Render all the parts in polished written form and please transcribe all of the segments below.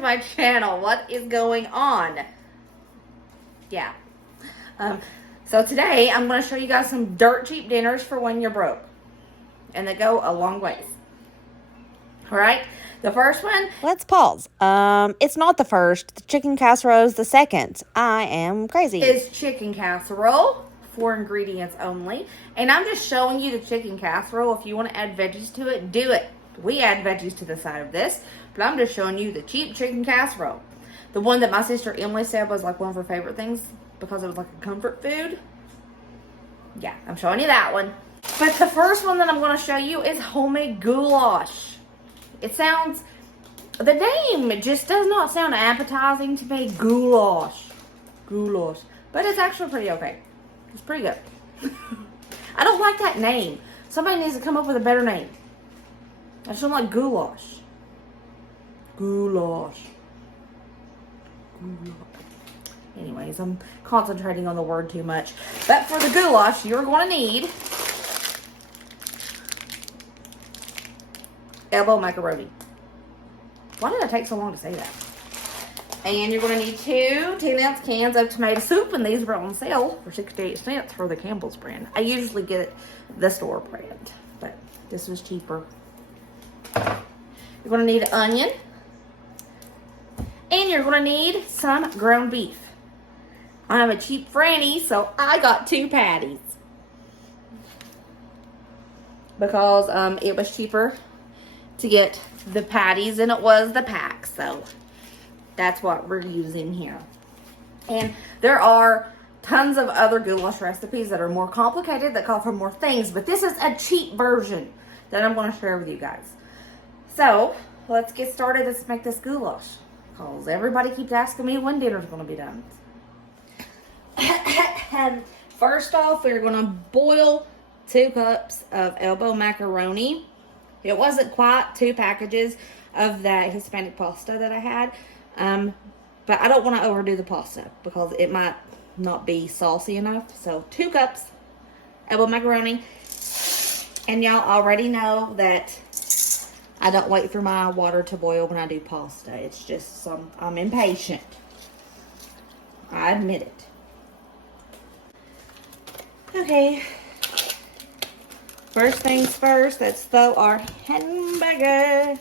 my channel. What is going on? Yeah. So today I'm going to show you guys some dirt cheap dinners for when you're broke. And they go a long ways. Alright? The first one. Let's pause. It's not the first. The chicken casserole is the second. I am crazy. Is chicken casserole. 4 ingredients only. And I'm just showing you the chicken casserole. If you want to add veggies to it, do it. We add veggies to the side of this. But I'm just showing you the cheap chicken casserole. The one that my sister Emily said was like one of her favorite things because it was like a comfort food. Yeah, I'm showing you that one. But the first one that I'm going to show you is homemade goulash. It sounds, the name just does not sound appetizing to me. Goulash. Goulash. But it's actually pretty okay. It's pretty good. I don't like that name. Somebody needs to come up with a better name. I just don't like goulash. Goulash. Goulash. Anyways, I'm concentrating on the word too much. But for the goulash, you're going to need elbow macaroni. Why did it take so long to say that? And you're going to need 2 10-ounce cans of tomato soup, and these were on sale for 68 cents for the Campbell's brand. I usually get the store brand, but this was cheaper. You're going to need an onion, and you're going to need some ground beef. I'm a cheap franny, so I got 2 patties because it was cheaper to get the patties than it was the pack, so that's what we're using here. And there are tons of other goulash recipes that are more complicated, that call for more things, but this is a cheap version that I'm going to share with you guys. So let's get started. Let's make this goulash, because everybody keeps asking me when dinner's going to be done. First off, we're going to boil 2 cups of elbow macaroni. It wasn't quite 2 packages of that Hispanic pasta that I had. But I don't want to overdo the pasta because it might not be saucy enough. So 2 cups elbow macaroni. And y'all already know that I don't wait for my water to boil when I do pasta. It's just I'm impatient. I admit it. Okay. First things first, let's throw our hamburger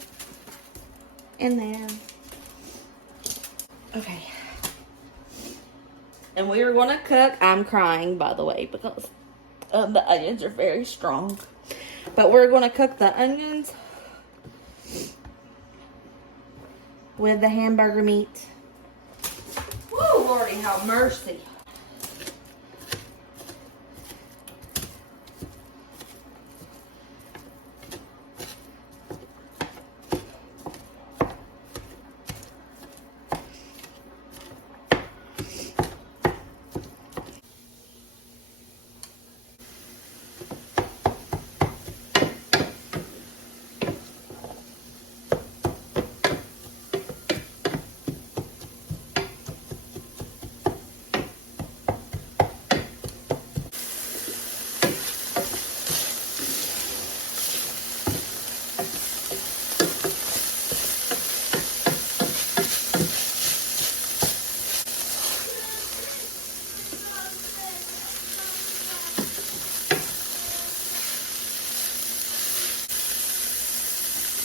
in there. Okay. And we are going to cook. I'm crying, by the way, because the onions are very strong. But we're going to cook the onions with the hamburger meat. Woo, Lordy, have mercy.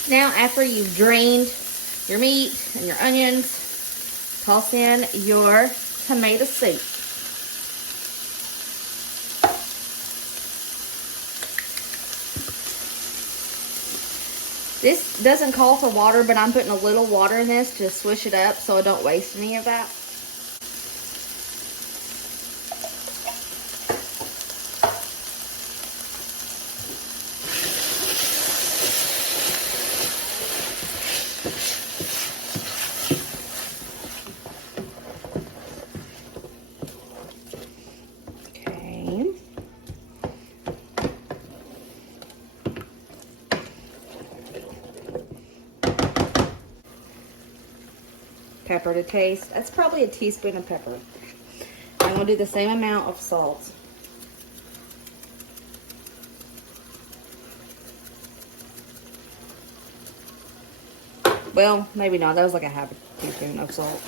Now, after you've drained your meat and your onions, toss in your tomato soup. This doesn't call for water, but I'm putting a little water in this to swish it up so I don't waste any of that. Pepper to taste. That's probably a teaspoon of pepper. I'm going to do the same amount of salt. Well, maybe not. That was like a half a teaspoon of salt.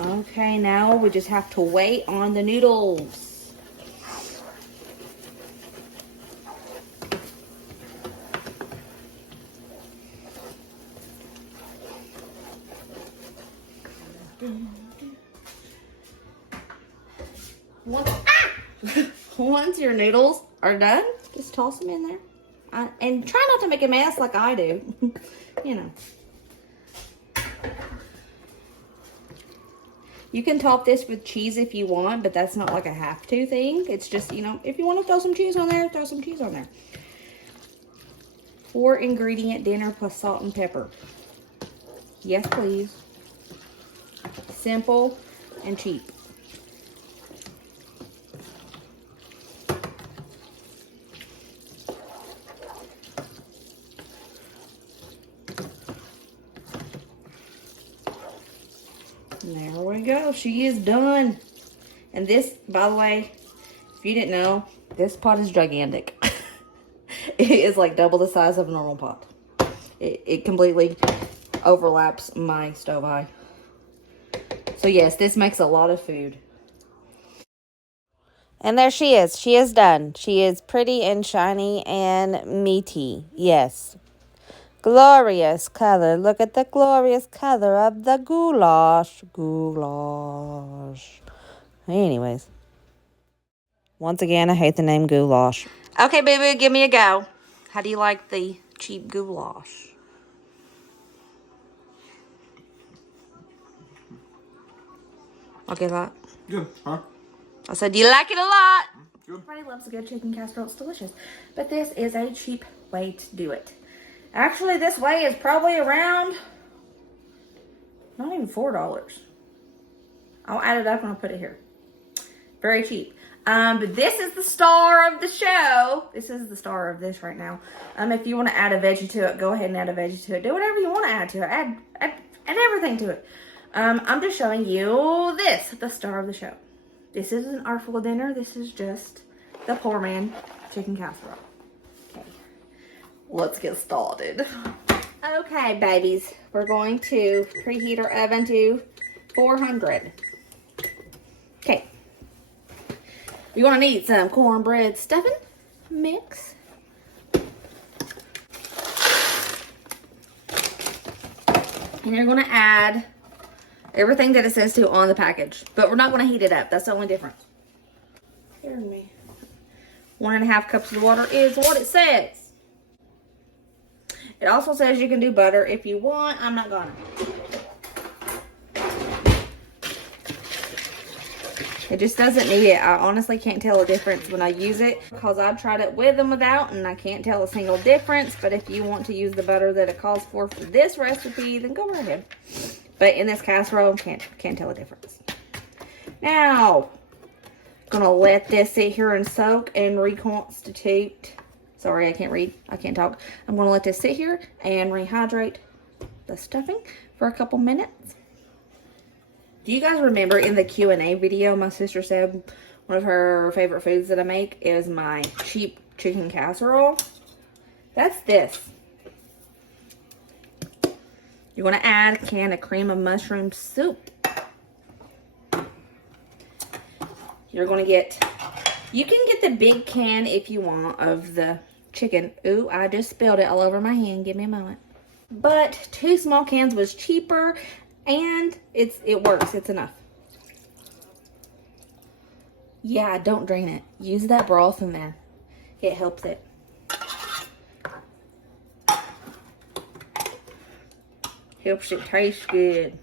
Okay, now we just have to wait on the noodles. Once your noodles are done, just toss them in there. And try not to make a mess like I do. You know. You can top this with cheese if you want, but that's not like a have to thing. It's just, you know, if you want to throw some cheese on there, throw some cheese on there. 4 ingredient dinner plus salt and pepper. Yes, please. Simple and cheap. And there we go. She is done. And this, by the way, if you didn't know, this pot is gigantic. It is like double the size of a normal pot. It completely overlaps my stove eye. So yes, this makes a lot of food. And there she is. She is done. She is pretty and shiny and meaty. Yes. Glorious color. Look at the glorious color of the goulash. Goulash. Anyways. Once again, I hate the name goulash. Okay, boo-boo, give me a go. How do you like the cheap goulash? Okay, lot. Good, huh? I said, do you like it a lot? Good. Everybody loves a good chicken casserole. It's delicious. But this is a cheap way to do it. Actually, this way is probably around, not even $4. I'll add it up and I'll put it here. Very cheap. But this is the star of the show. This is the star of this right now. If you want to add a veggie to it, go ahead and add a veggie to it. Do whatever you want to add to it. Add everything to it. I'm just showing you this, the star of the show. This isn't our full dinner. This is just the poor man chicken casserole. Okay, let's get started. Okay, babies, we're going to preheat our oven to 400. Okay. You're going to need some cornbread stuffing mix. And you're going to add everything that it says to on the package. But we're not going to heat it up. That's the only difference. Hear me. 1.5 cups of water is what it says. It also says you can do butter if you want. I'm not going to. It just doesn't need it. I honestly can't tell a difference when I use it because I've tried it with and without and I can't tell a single difference. But if you want to use the butter that it calls for this recipe, then go right ahead. But in this casserole, can't tell a difference. Now, gonna let this sit here and soak and reconstitute. Sorry, I can't read. I can't talk. I'm gonna let this sit here and rehydrate the stuffing for a couple minutes. Do you guys remember in the Q&A video, my sister said one of her favorite foods that I make is my cheap chicken casserole? That's this. You're going to add a can of cream of mushroom soup. You're going to get, you can get the big can if you want of the chicken. Ooh, I just spilled it all over my hand. Give me a moment. But 2 small cans was cheaper. And it works. It's enough. Yeah, don't drain it. Use that broth in there. It helps it. Helps it taste good.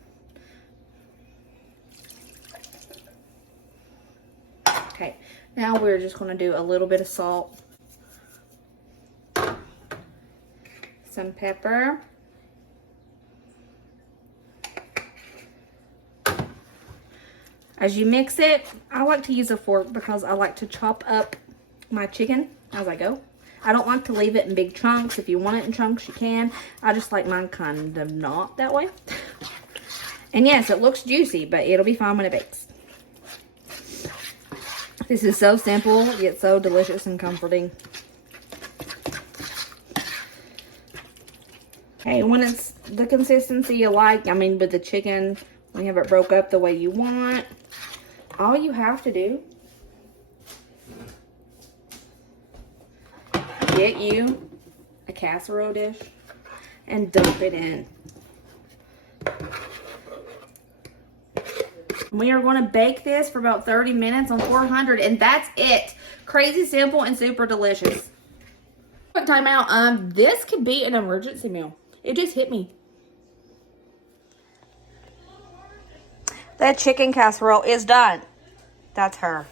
Okay, now we're just going to do a little bit of salt. Some pepper. As you mix it, I like to use a fork because I like to chop up my chicken as I go. I don't like to leave it in big chunks. If you want it in chunks, you can. I just like mine kind of not that way. And yes, it looks juicy, but it'll be fine when it bakes. This is so simple, yet so delicious and comforting. Okay, when it's the consistency you like, I mean, with the chicken, when you have it broke up the way you want, all you have to do, get you a casserole dish and dump it in. We are going to bake this for about 30 minutes on 400, and that's it. Crazy simple and super delicious. Quick time out. This could be an emergency meal. It just hit me. That chicken casserole is done. That's her.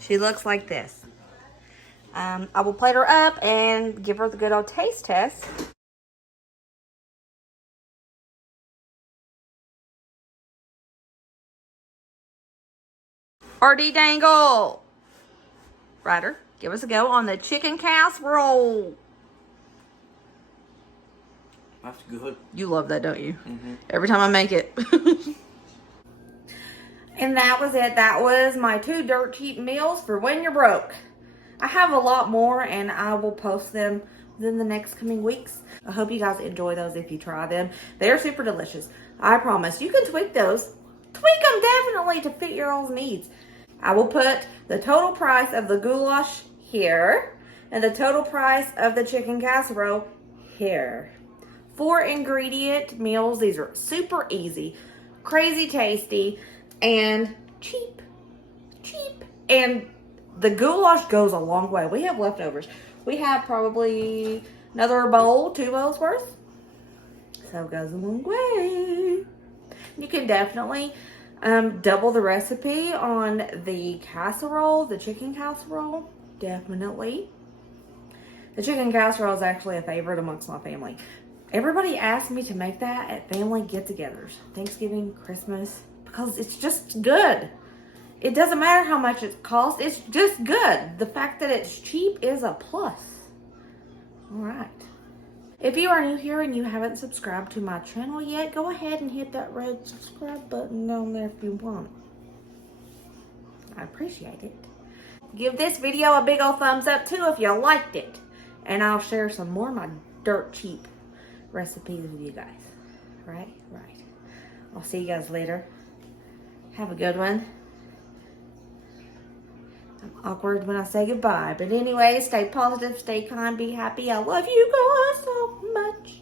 She looks like this. I will plate her up and give her the good old taste test. RD Dangle. Ryder, give us a go on the chicken casserole. That's good. You love that, don't you? Mm-hmm. Every time I make it. And that was it. That was my 2 dirt cheap meals for when you're broke. I have a lot more, and I will post them within the next coming weeks. I hope you guys enjoy those if you try them. They're super delicious. I promise. You can tweak those. Tweak them definitely to fit your all's needs. I will put the total price of the goulash here and the total price of the chicken casserole here. 4 ingredient meals. These are super easy, crazy tasty, and cheap. And the goulash goes a long way. We have leftovers. We have probably another bowl, 2 bowls worth. So it goes a long way. You can definitely double the recipe on the casserole, the chicken casserole. Definitely. The chicken casserole is actually a favorite amongst my family. Everybody asks me to make that at family get-togethers, Thanksgiving, Christmas, because it's just good. It doesn't matter how much it costs. It's just good. The fact that it's cheap is a plus. All right. If you are new here and you haven't subscribed to my channel yet, go ahead and hit that red subscribe button down there if you want. I appreciate it. Give this video a big old thumbs up too if you liked it. And I'll share some more of my dirt cheap recipes with you guys. Right? I'll see you guys later. Have a good one. I'm awkward when I say goodbye. But anyway, stay positive, stay kind, be happy. I love you guys so much.